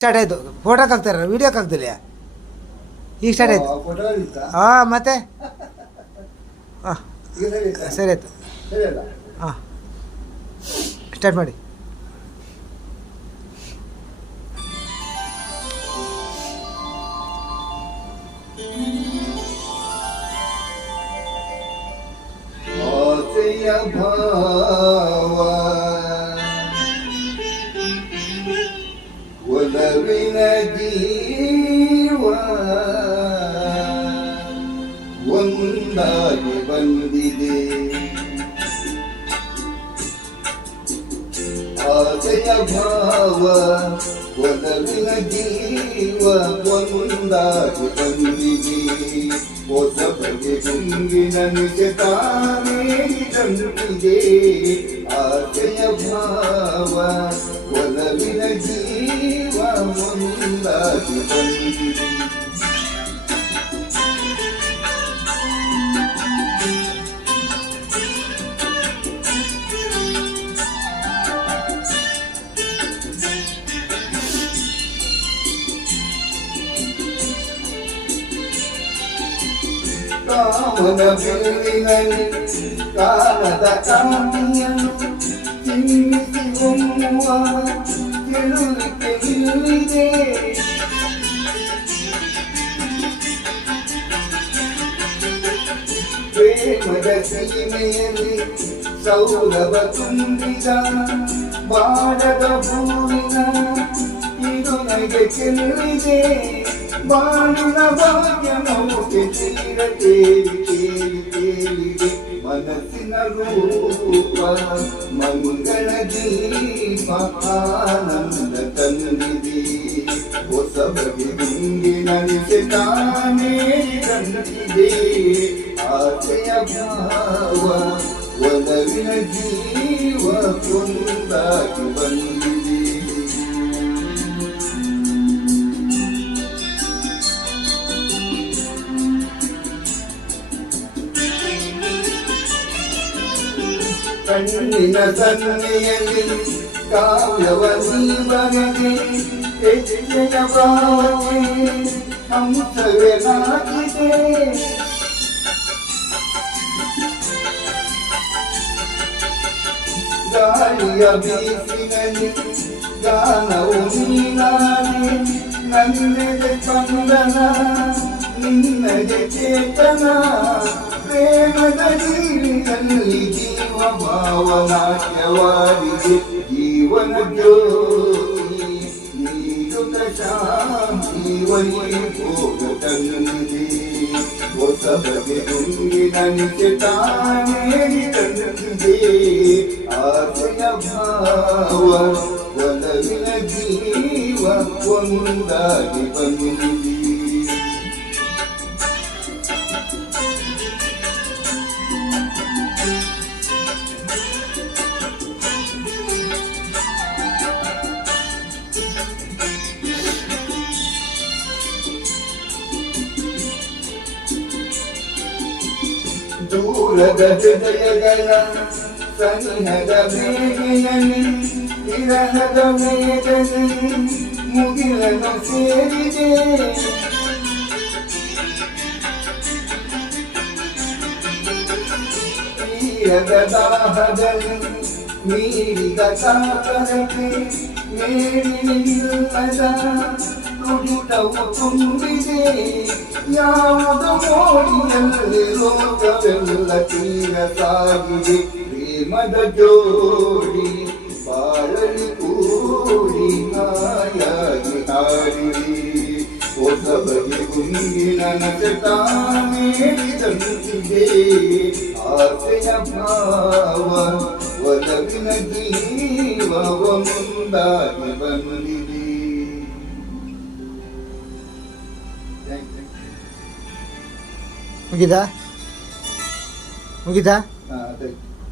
Start ಆಯಿತು. ಫೋಟೋಕ್ಕೆ ಹಾಕ್ತಾರ, ವೀಡಿಯೋಕ್ಕೆ ಹಾಕ್ತಿಲ್ಲ. ಈಗ ಸ್ಟಾರ್ಟ್ ಆಯಿತು. ಹಾಂ ಮತ್ತೆ ಹಾಂ ಸರಿ ಆಯಿತು. ಹಾಂ ಸ್ಟಾರ್ಟ್ ಮಾಡಿ. ಭಾವ ಒಲವಿನ ಜೀವ ಒಂದಾಗಿ ಬಂದಿದೆ. ಆಸೆಯ ಭಾವ ಒಲವಿನ ಜೀವ ಒಂದಾಗಿ ಬಂದಿದೆ. ಹೊಸ ಬಗೆ ಗುಂಗಿನ ನಿಜ ತಾನೇ ತಂದಿದೆ. ಆಸೆಯ ಭಾವ ಒಲವಿನ ಜೀವ ಒಂದಾಗಿ ಬಂದಿದೆ. ಕಾಮನ ಬೆಳ್ಳಿನಲ್ಲಿ ಕಾಲದ ಕಾಮಿಯನ್ನು ಚಿಮ್ಮಿಸಿ ಹೊಮ್ಮುವ ತಿಳುವಿಕೆ ನಿಲ್ಲಿದೆ. ಪ್ರೇಮದ ಸೀಮೆಯಲ್ಲಿ ಸೌರಭ ತುಂಬಿದ ಬಾಳದ ಭೂಮಿನ ಇದು ನನಗೆ ಚೆಲ್ಲಿದೆ. ಬಾಳಿನ ಭಾಗ್ಯ ನೌಕೆ ತೀರ ತೇಲಿ ತೇಲಿ ತೇಲಿದೆ. ಮನಸ್ಸಿನ ರೂಪ ಮಂಗಳ ದೀಪ ಆನಂದ ತಂದಿದೆ. ಹೊಸ ಬಗೆ ಗುಂಗಿನ ನಿಜ ತಾನೇ ತಂದಿದೆ. ಆಸೆಯ ಭಾವ ಒಲವಿನ ಜೀವ ಒಂದಾಗಿ ಬಂದಿದೆ. ಕಣ್ಣಿನ ಸನ್ನೆಯಲ್ಲಿ ಕಾವ್ಯವ ನೀವನಿಗೆ ಹೆಜ್ಜೆಯ ಭಾವನೆ ಹಂಸವೇ ನಾಗಿದೆ. ಗಾಳಿಯ ಬೀಸಿನಲ್ಲಿ ಗಾನವು ನೀನಾದೆ. ನನ್ನೆದೆ ಸ್ಪಂದನ ನಿನ್ನಗೆ ಚೇತನ. ಪ್ರೇಮದ ನೀರಿನಲ್ಲಿ ಜೀವ ಭಾವನಾಟ್ಯವಾಗಿದೆ. ಜೀವನ ಜ್ಯೋತಿ ನೀಡುತ್ತ ಶಾಂತಿ ವೈಭೋಗ ತಂದಿದೆ. ಹೊಸ ಬಗೆ ಗುಂಗಿನ ನಿಜ ತಾನೇ ತಂದಿದೆ. ಆಸೆಯ ಭಾವ ಒಲವಿನ ಜೀವ ಒಂದಾಗಿ ಬಂದಿದೆ. ದೂರದ ಹೃದಯಗಳ ಸನಿಹದ ಬೇಗೆಯಲ್ಲಿ ವಿರಹದ ಮೇಘನೆ ಮುಗಿಲನ್ನು ಸೇರಿದೆ. ತೀರದ ದಾಹದಲ್ಲಿ ಮೀರಿದ ಕಾಕರಕ್ಕೆ ಮೇಲಿಲ್ಲದ ತುಡಿತವು ತುಂಬಿದೆ. ಯಾವುದು ಮೋಡಿಯಲ್ಲಿ ಲೋಕವೆಲ್ಲ ತೀರ ಸಾಗಿದೆ. ಪ್ರೇಮದ ಜೋಡಿ ಬಾಳಲಿ ಕೂಡಿ ಹಾಯಾಗಿ ಹಾಡಿದೆ. ಹೊಸ ಬಗೆ ಗುಂಗಿನ ನಟ ತಾನೇ ತಂದಿದೆ. ಆಸೆಯ ಭಾವ ಒಲವಿನ ಜೀವ ಒಂದಾಗಿ ಬಂದಿದೆ. ಮುಗಿದಾ? ಹಾಂ